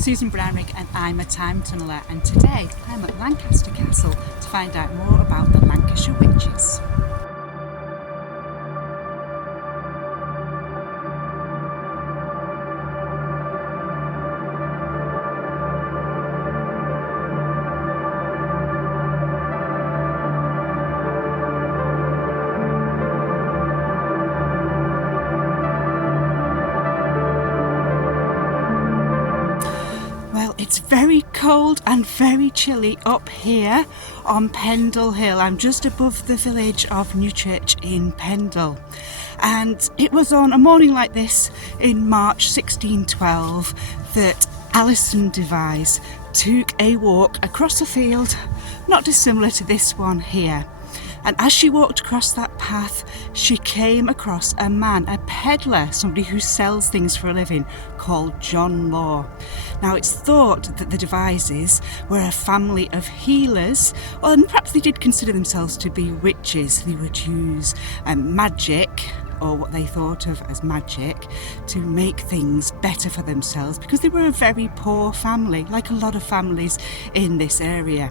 Susan Brownrigg and I'm a time tunneler, and today I'm at Lancaster Castle to find out more about the Lancashire Witches. It's very cold and very chilly up here on Pendle Hill. I'm just above the village of Newchurch in Pendle, and it was on a morning like this in March 1612 that Jennet Device took a walk across a field not dissimilar to this one here. And as she walked across that path, she came across a man, a peddler, somebody who sells things for a living, called John Law. Now, it's thought that the Devices were a family of healers, and perhaps they did consider themselves to be witches. They would use magic, or what they thought of as magic, to make things better for themselves, because they were a very poor family, like a lot of families in this area.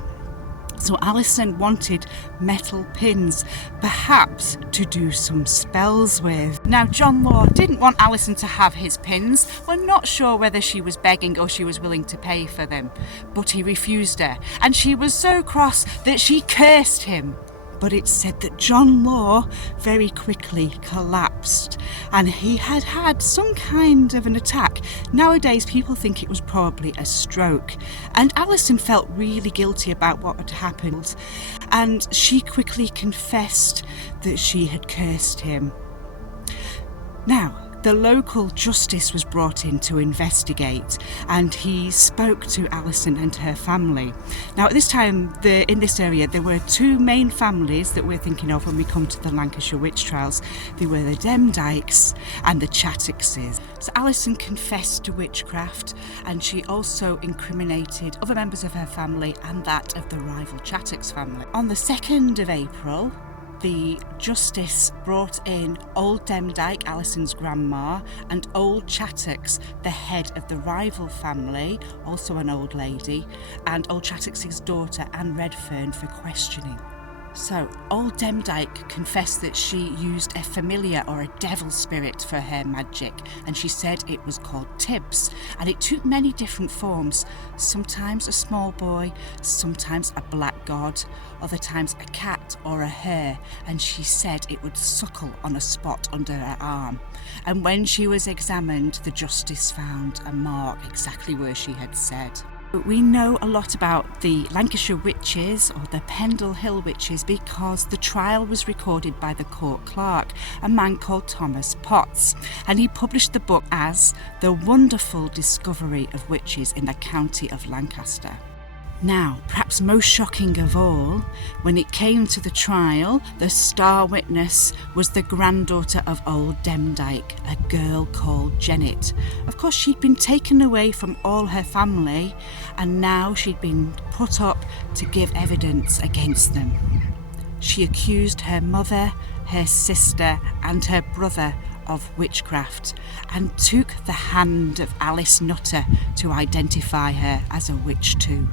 So Alison wanted metal pins, perhaps to do some spells with. Now, John Law didn't want Alison to have his pins. We're not sure whether she was begging or she was willing to pay for them, but he refused her, and she was so cross that she cursed him. But it's said that John Law very quickly collapsed, and he had had some kind of an attack. Nowadays people think it was probably a stroke, and Alison felt really guilty about what had happened, and she quickly confessed that she had cursed him. Now, the local justice was brought in to investigate, and he spoke to Alison and her family. Now, at this time, in this area, there were two main families that we're thinking of when we come to the Lancashire Witch Trials. They were the Demdikes and the Chattoxes. So Alison confessed to witchcraft, and she also incriminated other members of her family and that of the rival Chattox family. On the 2nd of April, the justice brought in Old Demdike, Alison's grandma, and Old Chattox, the head of the rival family, also an old lady, and Old Chattox's daughter, Anne Redfern, for questioning. So, Old Demdike confessed that she used a familiar or a devil spirit for her magic, and she said it was called Tibbs, and it took many different forms. Sometimes a small boy, sometimes a black god, other times a cat or a hare, and she said it would suckle on a spot under her arm. And when she was examined, the justice found a mark exactly where she had said. We know a lot about the Lancashire Witches, or the Pendle Hill Witches, because the trial was recorded by the court clerk, a man called Thomas Potts, and he published the book as The Wonderful Discovery of Witches in the County of Lancaster. Now, perhaps most shocking of all, when it came to the trial, the star witness was the granddaughter of Old Demdike, a girl called Jennet. Of course, she'd been taken away from all her family, and now she'd been put up to give evidence against them. She accused her mother, her sister, and her brother of witchcraft, and took the hand of Alice Nutter to identify her as a witch too.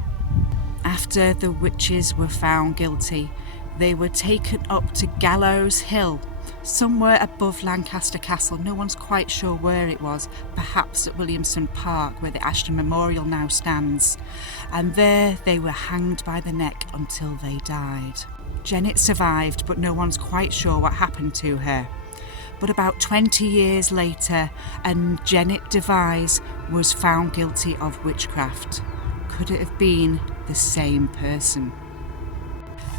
After the witches were found guilty, they were taken up to Gallows Hill, somewhere above Lancaster Castle. No one's quite sure where it was, perhaps at Williamson Park, where the Ashton Memorial now stands. And there they were hanged by the neck until they died. Jennet survived, but no one's quite sure what happened to her. But about 20 years later, Jennet Device was found guilty of witchcraft. Could it have been the same person?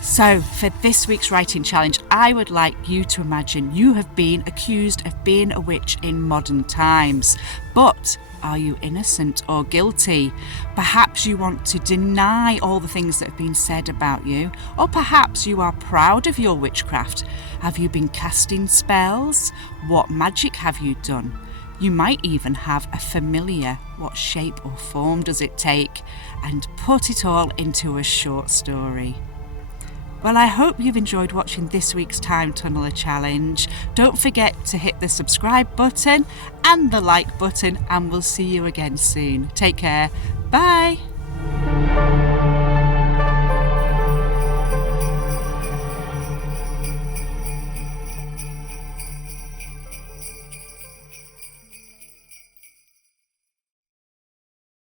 So, for this week's writing challenge, I would like you to imagine you have been accused of being a witch in modern times. But are you innocent or guilty? Perhaps you want to deny all the things that have been said about you, or perhaps you are proud of your witchcraft. Have you been casting spells? What magic have you done? You might even have a familiar. What shape or form does it take? And put it all into a short story. Well, I hope you've enjoyed watching this week's Time Tunneler Challenge. Don't forget to hit the subscribe button and the like button, and we'll see you again soon. Take care. Bye.